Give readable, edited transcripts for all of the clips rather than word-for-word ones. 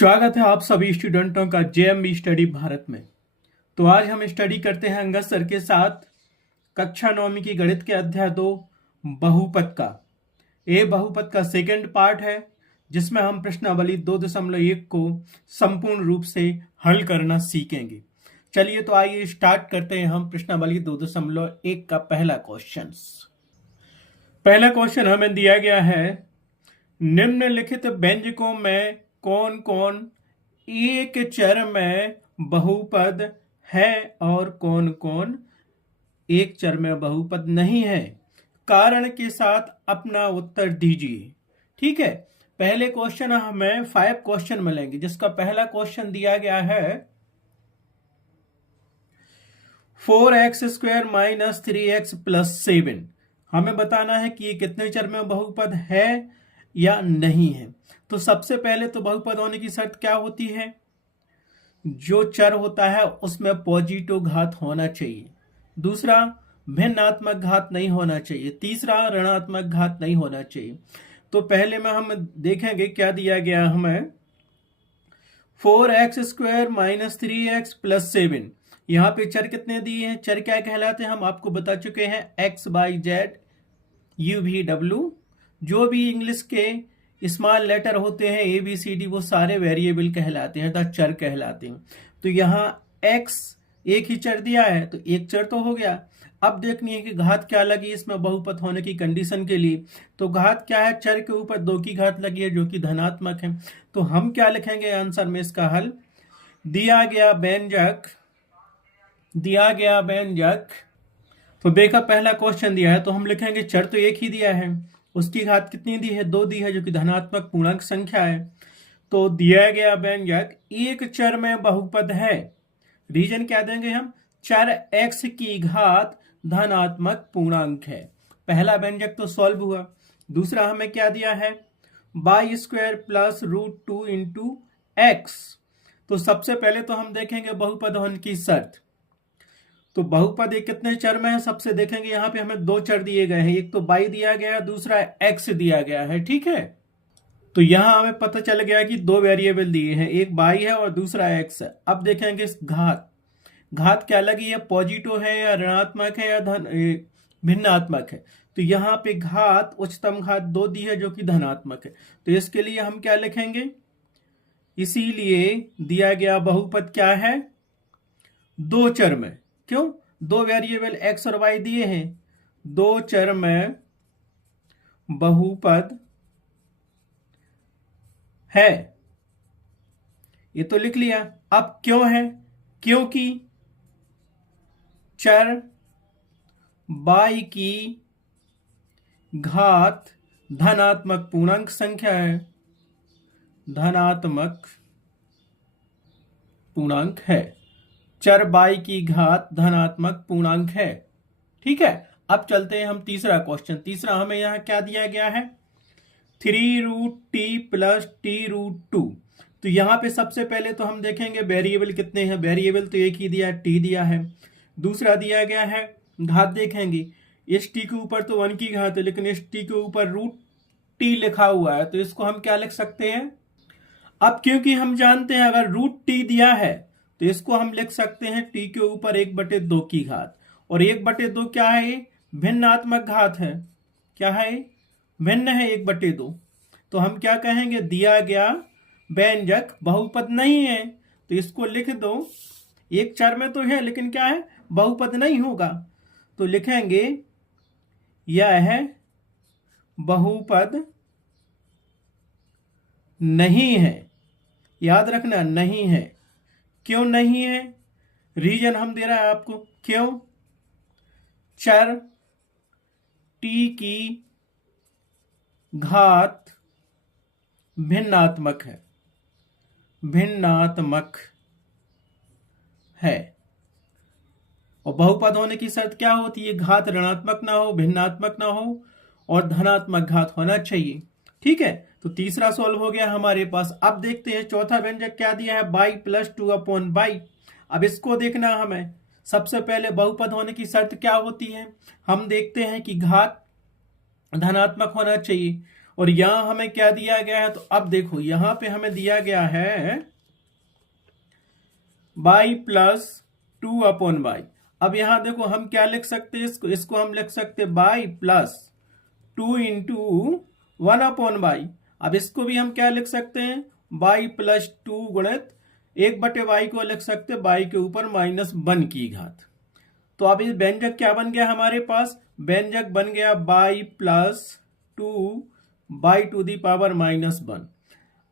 स्वागत है आप सभी स्टूडेंटों का जेएमबी स्टडी भारत में। तो आज हम स्टडी करते हैं अंगद सर के साथ कक्षा 9वीं की गणित के अध्याय 2 बहुपद का। ये बहुपद का सेकंड पार्ट है जिसमें हम प्रश्नावली 2.1 को संपूर्ण रूप से हल करना सीखेंगे। चलिए तो आइए स्टार्ट करते हैं हम प्रश्नावली 2.1 का पहला क्वेश्चन। पहला क्वेश्चन हमें दिया गया है, निम्नलिखित व्यंजकों में कौन कौन एक चर में बहुपद है और कौन कौन एक चर में बहुपद नहीं है, कारण के साथ अपना उत्तर दीजिए। ठीक है, पहले क्वेश्चन हमें 5 क्वेश्चन मिलेंगे जिसका पहला क्वेश्चन दिया गया है 4x² - 3x + 7। हमें बताना है कि ये कितने चर में बहुपद है या नहीं है। तो सबसे पहले तो बहुपद होने की शर्त क्या होती है, जो चर होता है उसमें पॉजिटिव घात होना चाहिए, दूसरा भिन्नात्मक घात नहीं होना चाहिए, तीसरा ऋणात्मक घात नहीं होना चाहिए। तो पहले में हम देखेंगे क्या दिया गया हमें, 4x² - 3x + 7। यहाँ पे चर कितने दिए हैं, चर क्या कहलाते हैं हम आपको बता चुके हैं, x, y, z, u, v, w। जो भी इंग्लिश के स्मॉल लेटर होते हैं ABCD वो सारे वेरिएबल कहलाते हैं, अर्थात चर कहलाते हैं। तो यहाँ x एक ही चर दिया है तो एक चर तो हो गया। अब देखनी है कि घात क्या लगी इसमें बहुपद होने की कंडीशन के लिए। तो घात क्या है, चर के ऊपर 2 की घात लगी है जो कि धनात्मक है। तो हम क्या लिखेंगे आंसर में इसका हल, दिया गया व्यंजक। तो देखा पहला क्वेश्चन दिया है तो हम लिखेंगे चर तो एक ही दिया है, उसकी घात कितनी दी है, 2 दी है जो कि धनात्मक पूर्णांक संख्या है। तो दिया गया व्यंजक एक चर में बहुपद है। रीजन क्या देंगे हम, चर x की घात धनात्मक पूर्णांक है। पहला व्यंजक तो सॉल्व हुआ। दूसरा हमें क्या दिया है, y² + √2 × x। तो सबसे पहले तो हम देखेंगे बहुपद होने की शर्त। तो बहुपद एक कितने चर में है, सबसे देखेंगे यहाँ पे हमें 2 चर दिए गए हैं, एक तो y दिया गया है, दूसरा x दिया गया है। ठीक है, तो यहाँ हमें पता चल गया कि 2 वेरिएबल दिए हैं, एक y है और दूसरा x है। अब देखेंगे इस घात क्या लगी है, पॉजिटिव है या ऋणात्मक है या भिन्नात्मक है। तो यहाँ पे घात उच्चतम घात 2 दी है जो कि धनात्मक है। तो इसके लिए हम क्या लिखेंगे, इसीलिए दिया गया बहुपद क्या है, 2 चर में। क्यों, 2 वेरिएबल x और y दिए हैं, 2 चर में बहुपद है, ये तो लिख लिया। अब क्यों है, क्योंकि चर y की घात धनात्मक पूर्णांक संख्या है, धनात्मक पूर्णांक है, चर y की घात धनात्मक पूर्णांक है। ठीक है, अब चलते हैं हम तीसरा क्वेश्चन। तीसरा हमें यहां क्या दिया गया है, 3√t + t√2। तो यहां पे सबसे पहले तो हम देखेंगे वेरिएबल कितने हैं, वेरिएबल तो एक ही दिया है, t दिया है। दूसरा दिया गया है घात, देखेंगे इस t के ऊपर तो 1 की घात है, लेकिन इस t के ऊपर √t लिखा हुआ है, तो इसको हम क्या लिख सकते हैं। अब क्योंकि हम जानते हैं अगर √t दिया है तो इसको हम लिख सकते हैं t के ऊपर 1/2 की घात, और 1/2 क्या है, ये भिन्नात्मक घात है। क्या है, भिन्न है 1/2। तो हम क्या कहेंगे, दिया गया व्यंजक बहुपद नहीं है। तो इसको लिख दो, एक चर में तो है लेकिन क्या है, बहुपद नहीं होगा। तो लिखेंगे यह बहुपद नहीं है। याद रखना, नहीं है। क्यों नहीं है, रीजन हम दे रहा है आपको, क्यों, चर t की घात भिन्नात्मक है। और बहुपद होने की शर्त क्या होती है, घात ऋणात्मक ना हो, भिन्नात्मक ना हो और धनात्मक घात होना चाहिए। ठीक है, तो तीसरा सॉल्व हो गया हमारे पास। अब देखते हैं चौथा व्यंजक क्या दिया है, y + 2/y। अब इसको देखना हमें। सबसे पहले बहुपद होने की शर्त क्या होती है, हम देखते हैं कि घात धनात्मक होना चाहिए और यहां हमें क्या दिया गया है, तो अब देखो यहां पे हमें दिया गया है बाई प्लस 2/y। अब यहां देखो हम क्या लिख सकते हैं, इसको हम लिख सकते हैं बाई प्लस 2 इंटू 1/y। अब इसको भी हम क्या लिख सकते हैं, बाई प्लस 2 गुणित 1/y को लिख सकते हैं बाई के ऊपर -1 की घात। तो अब इस व्यंजक क्या बन गया हमारे पास, व्यंजक बन गया by plus 2 by to the power -1।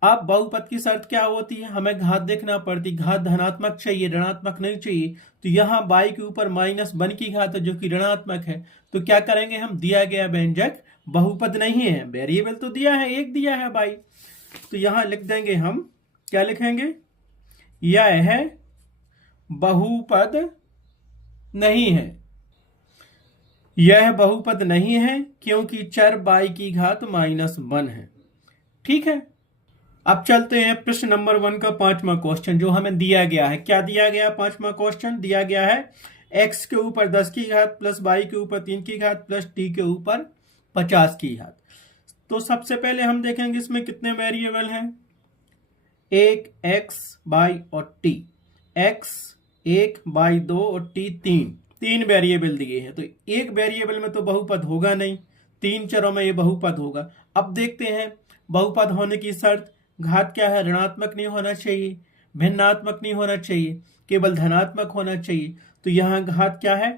अब बहुपद की शर्त क्या होती है, हमें घात देखना पड़ती, घात धनात्मक चाहिए ऋणात्मक नहीं चाहिए। तो यहाँ बाई के ऊपर -1 की घात है जो कि ऋणात्मक है। तो क्या करेंगे हम, दिया गया व्यंजक बहुपद नहीं है, वेरिएबल तो दिया है, एक दिया है बाई, तो यहां लिख देंगे हम, क्या लिखेंगे, यह है बहुपद नहीं है। यह बहुपद नहीं है क्योंकि चर बाई की घात -1 है। ठीक है, अब चलते हैं प्रश्न नंबर 1 का 5वां क्वेश्चन जो हमें दिया गया है। क्या दिया गया, 5वां क्वेश्चन दिया गया है x के ऊपर 10 की घात प्लस y के ऊपर 3 की घात प्लस t के ऊपर 50 की घात। तो सबसे पहले हम देखेंगे इसमें कितने वेरिएबल हैं, एक x, y और t। x 1, y 2 और t 3 वेरिएबल दिए हैं। तो एक वेरिएबल में तो बहुपद होगा नहीं, 3 चरों में ये बहुपद होगा। अब देखते हैं बहुपद होने की शर्त, घात क्या है, ऋणात्मक नहीं होना चाहिए, भिन्नात्मक नहीं होना चाहिए, केवल धनात्मक होना चाहिए। तो यहाँ घात क्या है,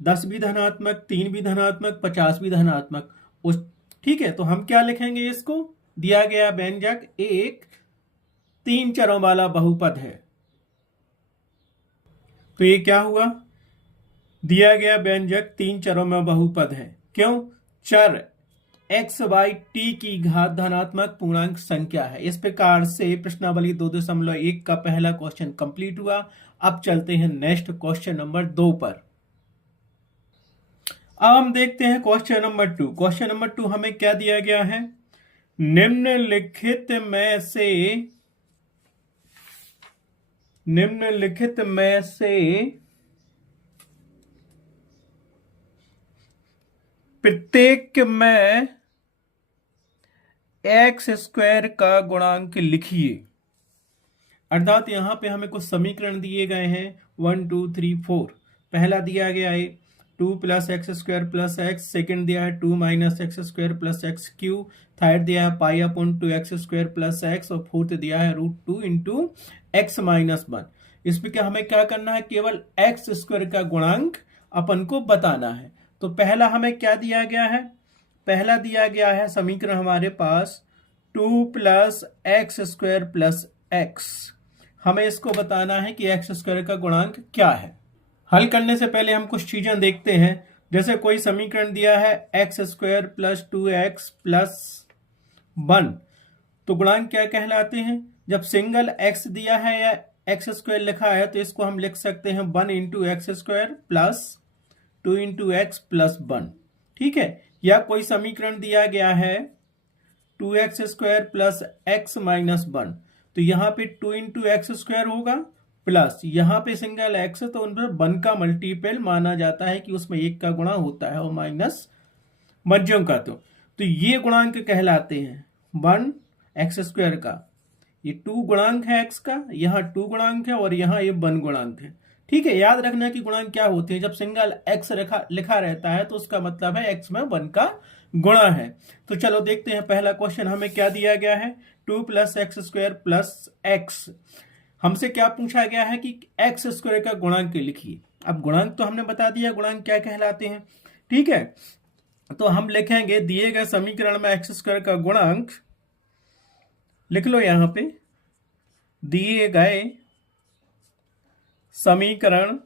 10 भी धनात्मक, 3 भी धनात्मक, 50 भी धनात्मक। उस ठीक है, तो हम क्या लिखेंगे, इसको दिया गया व्यंजक एक 3 चरों वाला बहुपद है। तो ये क्या हुआ, दिया गया व्यंजक 3 चरों में बहुपद है। क्यों, चर x, y, t की घात धनात्मक पूर्णांक संख्या है। इस प्रकार से प्रश्नावली 2.1 का पहला क्वेश्चन कंप्लीट हुआ। अब चलते हैं नेक्स्ट क्वेश्चन नंबर 2 पर। अब हम देखते हैं क्वेश्चन नंबर 2। क्वेश्चन नंबर 2 हमें क्या दिया गया है, निम्नलिखित में से प्रत्येक में एक्स स्क्वायर का गुणांक लिखिए। अर्थात यहां पे हमें कुछ समीकरण दिए गए हैं 1 2 3 4। पहला दिया गया है 2 plus x square plus x, second दिया है 2 minus x square plus x Q, third दिया है pi upon 2 x square plus x और फोर्थ दिया है √2 इंटू एक्स -1। इसमें क्या हमें क्या करना है, केवल एक्स स्क्वायर का गुणांक अपन को बताना है। तो पहला हमें क्या दिया गया है, पहला दिया गया है समीकरण हमारे पास 2 plus x square plus x. हमें इसको बताना है कि एक्स स्क्वायर का गुणांक क्या है। हल करने से पहले हम कुछ चीजें देखते हैं। जैसे कोई समीकरण दिया है x square plus 2x plus 1, तो गुणांक क्या कहलाते हैं, जब सिंगल x दिया है या एक्स स्क्वायर लिखा है तो इसको हम लिख सकते हैं 1 into x square plus 2 into x plus 1। ठीक है, या कोई समीकरण दिया गया है 2x स्क्वायर प्लस एक्स -1, तो यहाँ पे 2 इंटू एक्स स्क्वायर होगा प्लस यहाँ पे सिंगल एक्स है तो उन पर 1 का मल्टीपल माना जाता है कि उसमें 1 का गुणा होता है और माइनस मध्यों का। तो ये गुणांक कहलाते हैं 1 एक्स स्क्वायर का, ये 2 गुणांक है x का, यहाँ 2 गुणांक है और यहाँ ये 1 गुणांक है। ठीक है, याद रखना कि गुणांक क्या होते हैं, जब सिंगल x लिखा रहता है तो उसका मतलब है x में 1 का गुणा है। तो चलो देखते हैं पहला क्वेश्चन हमें क्या दिया गया है, 2 plus x square plus x. हमसे क्या पूछा गया है कि एक्स स्क्वायर का गुणांक लिखिए। अब गुणांक तो हमने बता दिया गुणांक क्या कहलाते हैं। ठीक है, तो हम लिखेंगे दिए गए समीकरण में एक्स स्क्वायर का गुणांक, लिख लो यहां पे, दिए गए समीकरण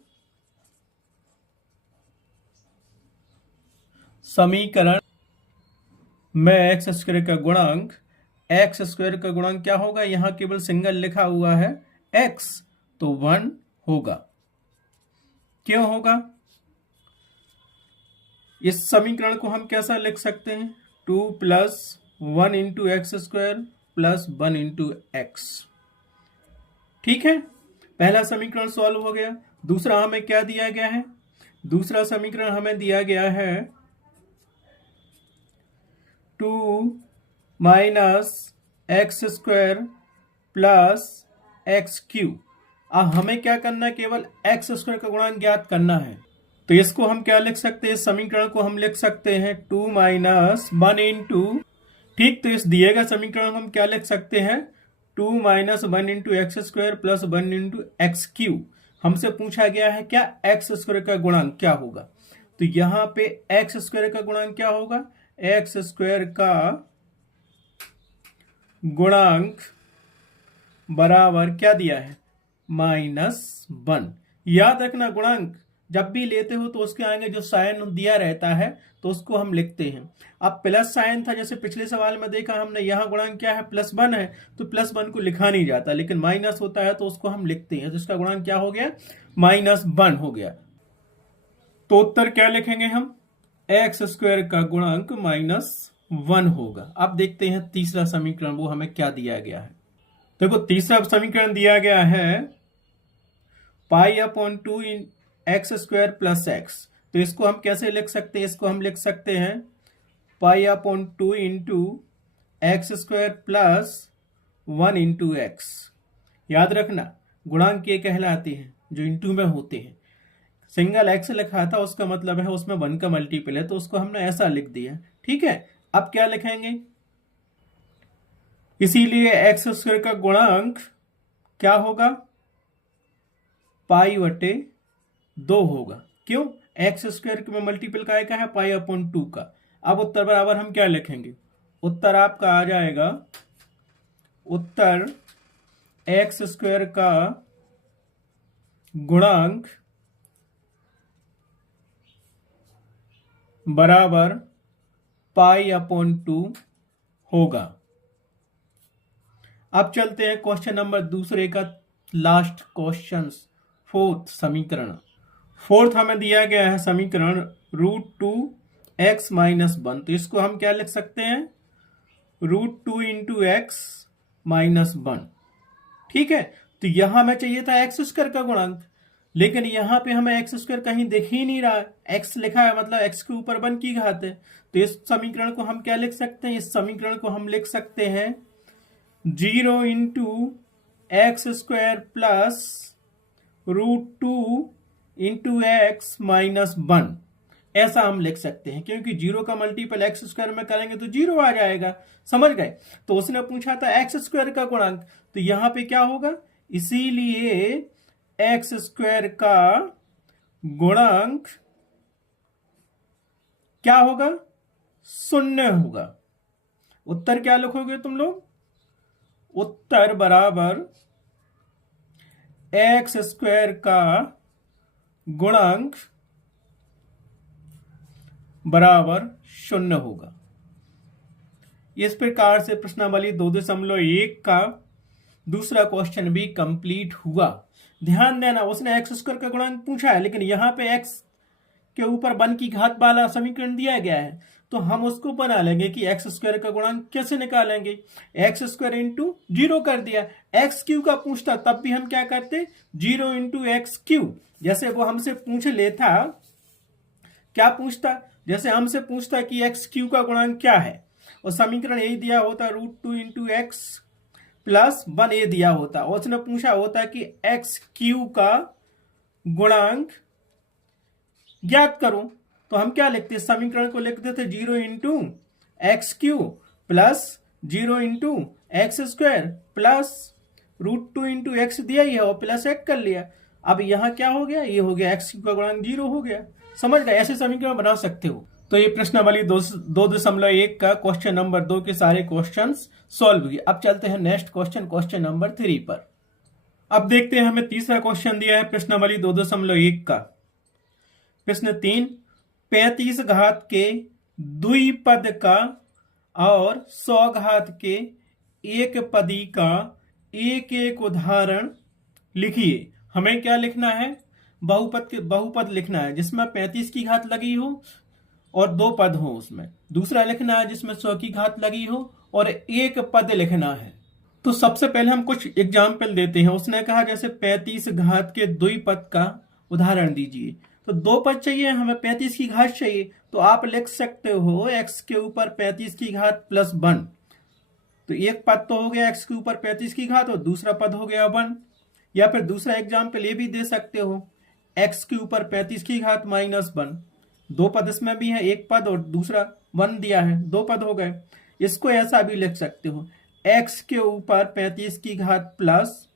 में एक्स स्क्वायर का गुणांक, एक्स स्क्वायर का गुणांक क्या होगा, यहां केवल सिंगल लिखा हुआ है x, तो 1 होगा। क्यों होगा, इस समीकरण को हम कैसा लिख सकते हैं, 2 plus 1 into x square plus 1 into x. ठीक है, पहला समीकरण सॉल्व हो गया। दूसरा हमें क्या दिया गया है, दूसरा समीकरण हमें दिया गया है 2 minus x square plus x Q. अब हमें क्या करना है, केवल एक्स स्क्वायर का गुणांक ज्ञात करना है। तो इसको हम क्या लिख सकते हैं, इस समीकरण को हम लिख सकते हैं 2 माइनस 1 इंटू, ठीक, तो इस दिए गए समीकरण हम क्या लिख सकते हैं, 2 minus 1 into x square plus 1 into x Q. हमसे पूछा गया है क्या, एक्स स्क्वायर का गुणांक क्या होगा। तो यहां पे एक्स स्क्वायर का गुणांक क्या होगा, एक्स स्क्वायर का गुणांक बराबर क्या दिया है, -1। याद रखना, गुणांक जब भी लेते हो तो उसके आगे जो साइन दिया रहता है तो उसको हम लिखते हैं। अब प्लस साइन था, जैसे पिछले सवाल में देखा हमने, यहाँ गुणांक क्या है, +1 है, तो +1 को लिखा नहीं जाता, लेकिन माइनस होता है तो उसको हम लिखते हैं। तो इसका गुणांक क्या हो गया, -1 हो गया। तो उत्तर क्या लिखेंगे हम, एक्स स्क्वायर का गुणांक -1 होगा। अब देखते हैं तीसरा समीकरण, वो हमें क्या दिया गया है। देखो तीसरा समीकरण दिया गया है π/2 इन एक्स स्क्वायर प्लस एक्स। तो इसको हम कैसे लिख सकते हैं, इसको हम लिख सकते हैं π/2 into x square plus 1 into x. याद रखना, गुणांक ये कहलाते हैं जो इंटू में होते हैं। सिंगल एक्स लिखा था, उसका मतलब है उसमें 1 का मल्टीपल है, तो उसको हमने ऐसा लिख दिया, ठीक है। अब क्या लिखेंगे, इसीलिए एक्स स्क्वायर का गुणांक क्या होगा, π/2 होगा। क्यों, एक्स स्क्वायर में मल्टीपल का है π/2 का। अब उत्तर बराबर हम क्या लिखेंगे, उत्तर आपका आ जाएगा, उत्तर एक्स स्क्वायर का गुणांक बराबर π/2 होगा। अब चलते हैं क्वेश्चन नंबर दूसरे का, लास्ट क्वेश्चन, फोर्थ समीकरण। फोर्थ हमें दिया गया है समीकरण √2x - 1। तो इसको हम क्या लिख सकते हैं, √2 इंटू एक्स -1, ठीक है। तो यहां हमें चाहिए था एक्स स्क्वायर का गुणांक, लेकिन यहां पे हमें एक्स स्क्वायर कहीं दिख ही नहीं रहा है, एक्स लिखा है मतलब एक्स के ऊपर 1 की घात है। तो इस समीकरण को हम क्या लिख सकते हैं, इस समीकरण को हम लिख सकते हैं 0 into x square plus √2 into x -1, ऐसा हम लिख सकते हैं, क्योंकि 0 का मल्टीपल एक्स स्क्वायर में करेंगे तो 0 आ जाएगा, समझ गए। तो उसने पूछा था एक्स स्क्वायर का गुणांक, तो यहां पे क्या होगा, इसीलिए एक्स स्क्वायर का गुणांक क्या होगा, 0 होगा। उत्तर क्या लिखोगे तुम लोग, उत्तर बराबर एक्स स्क्वायर का गुणांक बराबर 0 होगा। इस प्रकार से प्रश्नावली 2.1 का दूसरा क्वेश्चन भी कंप्लीट हुआ। ध्यान देना, उसने एक्स स्क्वायर का गुणांक पूछा है, लेकिन यहां पे एक्स के ऊपर 1 की घात वाला समीकरण दिया गया है, तो हम उसको बना लेंगे कि एक्स स्क्वायर का गुणांक कैसे निकालेंगे, एक्स स्क्वायर इंटू 0 कर दिया। एक्स क्यू का पूछता तब भी हम क्या करते, 0 इंटू एक्स क्यू। जैसे वो हमसे पूछ लेता, क्या पूछता, जैसे हमसे पूछता कि एक्स क्यू का गुणांक क्या है, और समीकरण यही दिया होता √2 इंटू एक्स प्लस 1 ये दिया होता, और उसने पूछा होता कि एक्स क्यू का गुणांक ज्ञात करो, तो हम क्या लिखते, समीकरण को लिख देते 0 into x Q plus 0 into x square plus √2 into x दिया ही है और प्लस 1 कर लिया। अब यहां क्या हो गया, ये हो गया एक्स क्यू का गुणांक 0 हो गया, समझ गए। ऐसे समीकरण बना सकते हो। तो ये प्रश्नावली 2.1 का क्वेश्चन नंबर 2 के सारे क्वेश्चंस सॉल्व हुए। अब चलते हैं नेक्स्ट क्वेश्चन, क्वेश्चन नंबर 3 पर। अब देखते हैं, हमें तीसरा क्वेश्चन दिया है प्रश्नावली 2.1 का। प्रश्न 3, 35 घात के द्विपद का और 100 घात के एक पदी का एक एक उदाहरण लिखिए। हमें क्या लिखना है, बहुपद लिखना है जिसमें 35 की घात लगी हो और 2 पद हो उसमें। दूसरा लिखना है जिसमें 100 की घात लगी हो और एक पद लिखना है। तो सबसे पहले हम कुछ एग्जाम्पल देते हैं। उसने कहा जैसे 35 घात के द्विपद का उदाहरण दीजिए। तो 2 पद चाहिए, हमें 35 की घात चाहिए, तो आप लिख सकते हो x के ऊपर 35 की घात प्लस 1। तो एक पद तो हो गया x के ऊपर 35 की घात और दूसरा पद हो गया 1। या फिर दूसरा एग्जाम्पल ये भी दे सकते हो, x के ऊपर 35 की घात -1। दो पद इसमें भी है, एक पद और दूसरा 1 दिया है, दो पद हो गए। इसको ऐसा भी लिख सकते हो, x के ऊपर 35 की घात प्लस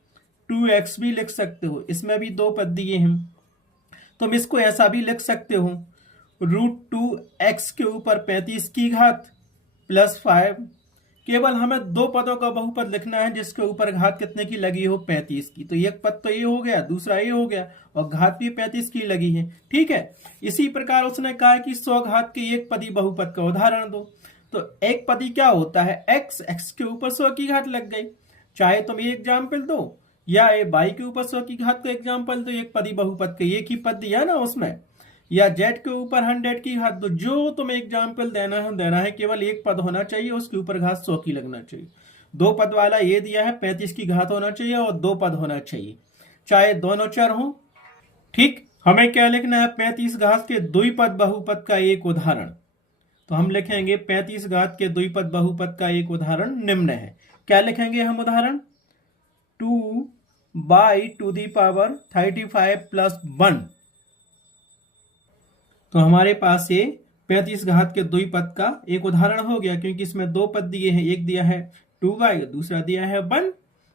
2x भी लिख सकते हो, इसमें भी दो पद दिए हैं। तुम इसको ऐसा भी लिख सकते हो, √2x के ऊपर 35 की घात प्लस 5। केवल हमें दो पदों का बहुपद लिखना है जिसके ऊपर घात कितने की लगी हो, 35 की। तो एक पद तो ये हो गया, दूसरा ये हो गया, और घात भी 35 की लगी है। ठीक है, इसी प्रकार उसने कहा कि 100 घात के एक पदी बहुपद का उदाहरण दो। तो एक पदी क्या होता है, x के ऊपर 100 की घात लग गई। चाहे तुम ये एग्जाम्पल दो या ये y के ऊपर 100 की घात का एग्जाम्पल दो, एक पदी बहुपद का एक ही पद दिया ना उसमें, या z के ऊपर 100 की घात दो, जो तुम्हें एग्जाम्पल देना है केवल एक पद होना चाहिए, उसके ऊपर घात 100 की लगना चाहिए। दो पद वाला ये दिया है 35 की घात होना चाहिए और दो पद होना चाहिए, चाहे दोनों चर हो। ठीक, हमें क्या लिखना है, 35 घात के द्विपद बहुपद का एक उदाहरण। तो हम लिखेंगे 35 घात के द्विपद बहुपद का एक उदाहरण निम्न है। क्या लिखेंगे हम उदाहरण, 2/35 प्लस 1। तो हमारे पास ये 35 घात के द्विपद का एक उदाहरण हो गया, क्योंकि इसमें दो पद दिए हैं, एक दिया है 2y, दूसरा दिया है 1।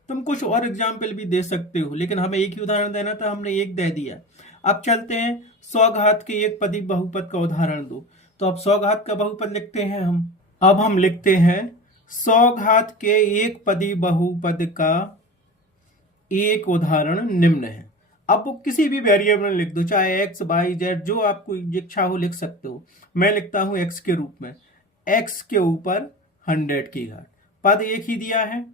तुम कुछ और एग्जाम्पल भी दे सकते हो, लेकिन हमें एक ही उदाहरण देना था, हमने एक दे दिया। अब चलते हैं 100 घात के एक पदी बहुपद का उदाहरण दो। तो अब 100 घात का बहुपद लिखते हैं हम। अब हम लिखते हैं 100 घात के एक पदी बहुपद का एक उदाहरण निम्न है। अब वो किसी भी वेरिएबल लिख दो, चाहे x y z, जो आपको इच्छा हो लिख सकते हो। मैं लिखता हूं x के रूप में, x के ऊपर 100 की घात, पद एक ही दिया है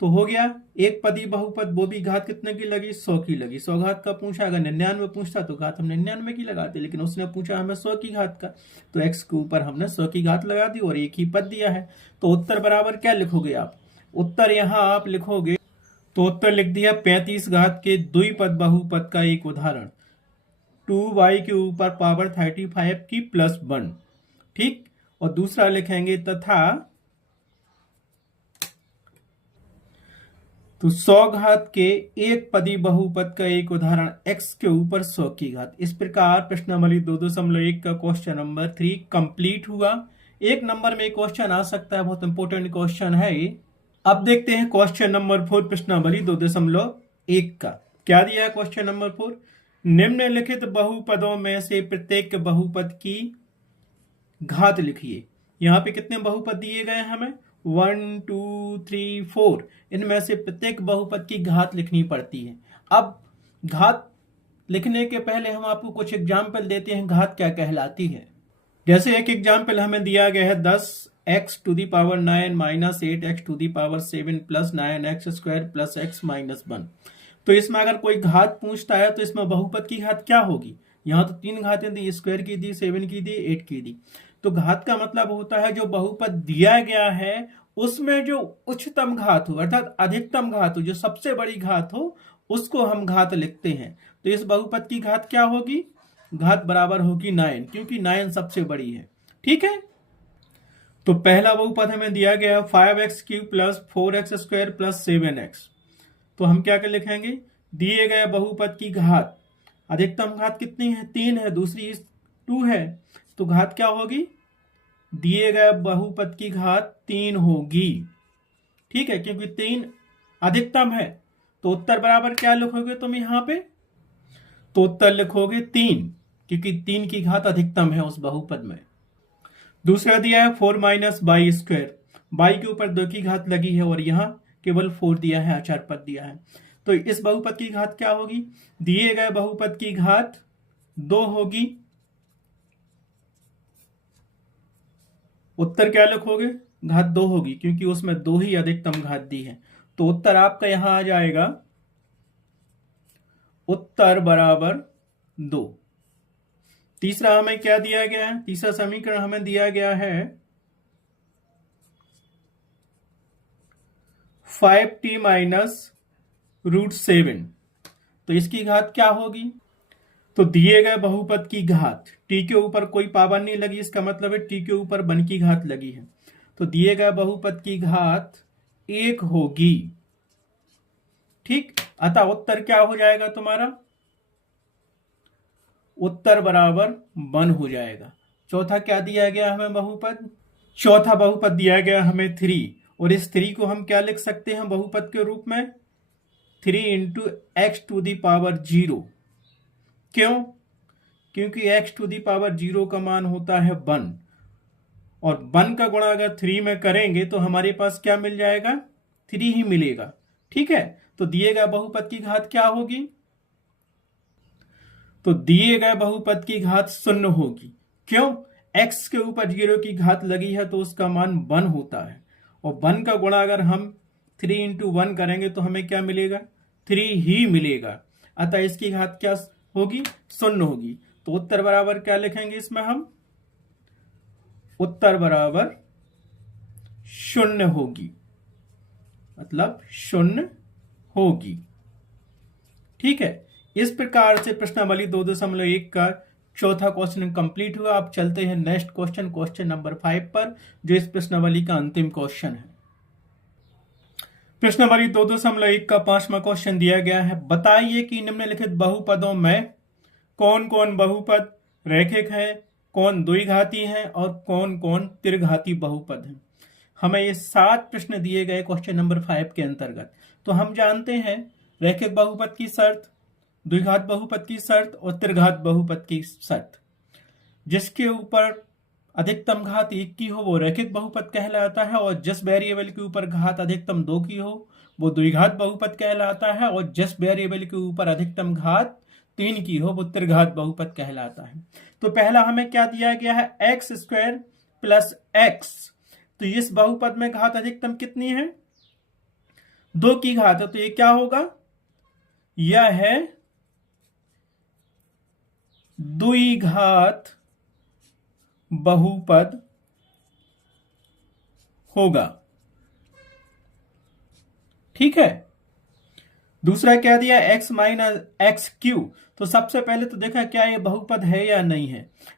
तो हो गया एक पदी बहुपद, वो भी घात कितने की लगी, 100 की लगी। 100 घात का पूछा, अगर 99 पूछता तो घात हम 99 की लगाते, लेकिन उसने पूछा हमें 100 की घात का, तो x के ऊपर हमने 100 की घात लगा दी और एक ही पद दिया है। तो उत्तर बराबर क्या लिखोगे आप, उत्तर यहां आप लिखोगे, तो उत्तर लिख दिया 35 घात के द्विपद बहुपद का एक उदाहरण, 2y के ऊपर पावर 35 की प्लस 1। ठीक, और दूसरा लिखेंगे तथा तो 100 घात के एक पदी बहुपद का एक उदाहरण x के ऊपर 100 की घात। इस प्रकार प्रश्नावली 2.1 का क्वेश्चन नंबर 3 कंप्लीट हुआ। एक नंबर में क्वेश्चन आ सकता है, बहुत इंपोर्टेंट क्वेश्चन है ये। अब देखते हैं क्वेश्चन नंबर 4 प्रश्नावली 2.1 का। क्या दिया है क्वेश्चन नंबर 4, निम्नलिखित बहुपदों में से प्रत्येक बहुपद की घात लिखिए। यहाँ पे कितने बहुपद दिए गए हमें, 1 2 3 4, इनमें से प्रत्येक बहुपद की घात लिखनी पड़ती है। अब घात लिखने के पहले हम आपको कुछ एग्जाम्पल देते हैं, घात क्या कहलाती है। जैसे एक एग्जाम्पल हमें दिया गया है 10x to the power 9 minus 8x to the power 7 plus 9x square plus x minus 1। तो इसमें अगर कोई घात पूछता है तो इसमें बहुपद की घात क्या होगी। यहाँ तो तीन घातें दी, स्क्वायर की दी, 7 की दी, 8 की दी। तो घात का मतलब होता है जो बहुपद दिया गया है उसमें जो उच्चतम घात हो, अर्थात अधिकतम घात हो, जो सबसे बड़ी घात हो, उसको हम घात लिखते हैं। तो इस बहुपद की घात क्या होगी, घात बराबर होगी 9, क्योंकि 9 सबसे बड़ी है। ठीक है, तो पहला बहुपद हमें दिया गया 5x³ plus 4x square plus 7x। तो हम क्या कर लिखेंगे, दिए गए बहुपद की घात, अधिकतम घात कितनी है, 3 है, दूसरी 2 है, तो घात क्या होगी, दिए गए बहुपद की घात 3 होगी। ठीक है, क्योंकि 3 अधिकतम है। तो उत्तर बराबर क्या लिखोगे तुम यहाँ पे, तो उत्तर लिखोगे 3, क्योंकि 3 की घात अधिकतम है उस बहुपद में। दूसरा दिया है 4 माइनस बाई स्क्वायर, बाई के ऊपर 2 की घात लगी है और यहाँ केवल 4 दिया है, अचार पद दिया है। तो इस बहुपद की घात क्या होगी, दिए गए बहुपद की घात 2 होगी। उत्तर क्या लिखोगे, घात 2 होगी, क्योंकि उसमें 2 ही अधिकतम घात दी है। तो उत्तर आपका यहां आ जाएगा, उत्तर बराबर 2। तीसरा हमें क्या दिया गया है, तीसरा समीकरण हमें दिया गया है 5t माइनस √7। तो इसकी घात क्या होगी, तो दिए गए बहुपद की घात, t के ऊपर कोई पावर नहीं लगी, इसका मतलब है t के ऊपर 1 की घात लगी है। तो दिए गए बहुपद की घात 1 होगी। ठीक, अतः उत्तर क्या हो जाएगा तुम्हारा? उत्तर बराबर 1 हो जाएगा। चौथा क्या दिया गया हमें बहुपद? चौथा बहुपद दिया गया हमें 3, और इस 3 को हम क्या लिख सकते हैं बहुपद के रूप में? 3 into x to the power 0। क्यों? क्योंकि x टू दी पावर 0 का मान होता है 1, और 1 का गुणा अगर 3 में करेंगे तो हमारे पास क्या मिल जाएगा? 3 ही मिलेगा। ठीक है, तो दिए गए बहुपद की घात क्या होगी? तो दिए गए बहुपद की घात 0 होगी। क्यों? x के ऊपर 0 की घात लगी है तो उसका मान 1 होता है, और 1 का गुणा अगर हम 3 इंटू 1 करेंगे तो हमें क्या मिलेगा? 3 ही मिलेगा। अतः इसकी घात क्या होगी? 0 होगी। तो उत्तर बराबर क्या लिखेंगे इसमें हम? उत्तर बराबर 0 होगी, मतलब 0 होगी। ठीक है, इस प्रकार से प्रश्नावली 2.1 का चौथा क्वेश्चन कंप्लीट हुआ। अब चलते हैं नेक्स्ट क्वेश्चन, क्वेश्चन नंबर 5 पर, जो इस प्रश्नावली का अंतिम क्वेश्चन है। प्रश्नावली 2.1 का 5वां क्वेश्चन दिया गया है। बताइए कि निम्नलिखित बहुपदों में कौन कौन बहुपद रैखिक है, कौन द्विघाती है और कौन कौन त्रिघाती बहुपद है। हमें ये 7 प्रश्न दिए गए क्वेश्चन नंबर 5 के अंतर्गत। तो हम जानते हैं रैखिक बहुपद की शर्त, द्विघात बहुपद की शर्त और त्रिघात बहुपद की शर्त। जिसके ऊपर अधिकतम घात 1 की हो वो रैखिक बहुपद कहलाता है, और जिस वेरिएबल के ऊपर घात अधिकतम 2 की हो वो द्विघात बहुपद कहलाता है, और जिस वेरिएबल के ऊपर अधिकतम घात 3 की हो वो त्रिघात बहुपद कहलाता है। तो पहला हमें क्या दिया गया है? X square plus x. तो इस बहुपद में घात अधिकतम कितनी है? 2 की घात है, तो ये क्या होगा? यह है द्विघात बहुपद होगा। ठीक है, दूसरा क्या दिया? x minus x Q. तो सबसे पहले तो देखा क्या ये बहुपद है या नहीं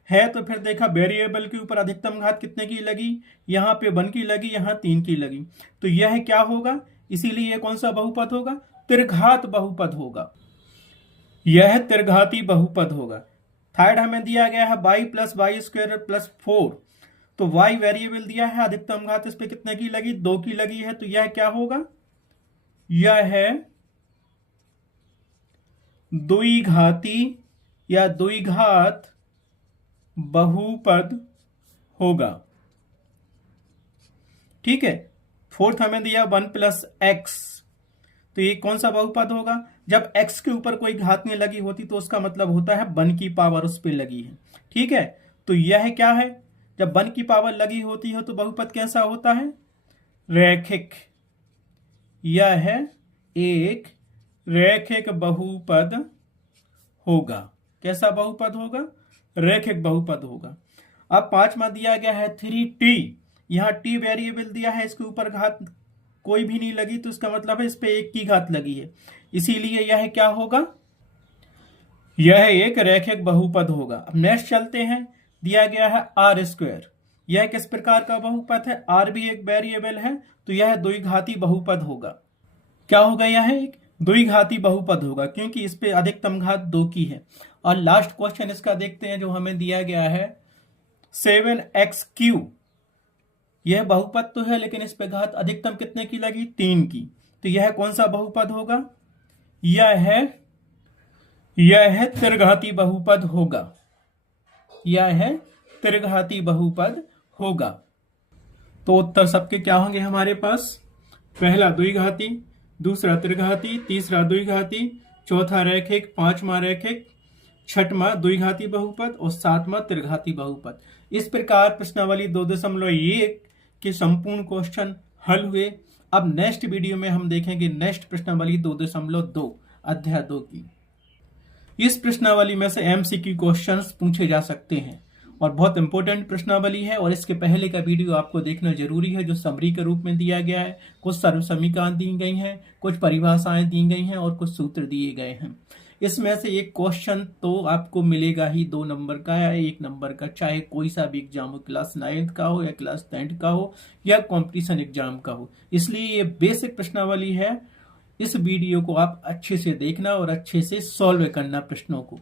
है तो फिर देखा वेरिएबल के ऊपर अधिकतम घात कितने की लगी? यहां पे 1 की लगी, यहां 3 की लगी, तो यह क्या होगा? इसीलिए यह कौन सा बहुपद होगा? त्रिघात बहुपद होगा। यह त्रिघाती बहुपद होगा। थर्ड हमें दिया गया है y plus y square plus 4। तो y वेरिएबल दिया है, अधिकतम घात इस पे कितने की लगी? 2 की लगी है, तो यह क्या होगा? यह है द्विघाती या द्विघात बहुपद होगा। ठीक है, फोर्थ हमें दिया 1 प्लस एक्स। तो ये कौन सा बहुपद होगा? जब x के ऊपर कोई घात नहीं लगी होती तो उसका मतलब होता है 1 की पावर उस पर लगी है। ठीक है, तो यह क्या है? जब 1 की पावर लगी होती है तो बहुपद कैसा होता है? रैखिक। यह है एक रैखिक बहुपद होगा। कैसा बहुपद होगा? रैखिक बहुपद होगा। अब 5वां दिया गया है 3t। यहां t वेरिएबल दिया है, इसके ऊपर घात कोई भी नहीं लगी, तो इसका मतलब है इस पे 1 की घात लगी है, इसीलिए यह क्या होगा? यह एक रैखिक बहुपद होगा। अब नेक्स्ट चलते हैं, दिया गया है आर स्क्वायर। यह किस प्रकार का बहुपद है? आर भी एक वेरिएबल है, तो यह द्विघाती बहुपद होगा। क्या होगा? यह एक द्विघाती बहुपद होगा क्योंकि इस पे अधिकतम घात 2 की है। और लास्ट क्वेश्चन इसका देखते हैं जो हमें दिया गया है 7x3। यह बहुपद तो है लेकिन इस पे घात अधिकतम कितने की लगी? 3 की। तो यह कौन सा बहुपद होगा? यह है त्रिघाती बहुपद होगा। यह है त्रिघाती बहुपद होगा। तो उत्तर सबके क्या होंगे हमारे पास? पहला द्विघाती, दूसरा त्रिघाती, तीसरा द्विघाती, चौथा रैखिक, 5वां रैखिक, 6वां द्विघाती बहुपद और 7वां त्रिघाती बहुपद। इस प्रकार प्रश्नावली 2.1 के संपूर्ण क्वेश्चन हल हुए। अब नेक्स्ट वीडियो में हम देखेंगे नेक्स्ट प्रश्नावली 2.2 अध्याय 2 की। इस प्रश्नावली में से एमसीक्यू क्वेश्चंस पूछे जा सकते हैं और बहुत इंपॉर्टेंट प्रश्नावली है, और इसके पहले का वीडियो आपको देखना जरूरी है जो समरी के रूप में दिया गया है। कुछ सर्व समीकरण दी गई हैं, कुछ परिभाषाएं दी गई हैं और कुछ सूत्र दिए गए हैं। इसमें से एक क्वेश्चन तो आपको मिलेगा ही 2 नंबर का या 1 नंबर का, चाहे कोई सा भी एग्जाम हो, क्लास 9th का हो या क्लास 10th का हो या कंपटीशन एग्जाम का हो। इसलिए ये बेसिक प्रश्नावली है। इस वीडियो को आप अच्छे से देखना और अच्छे से सॉल्व करना प्रश्नों को।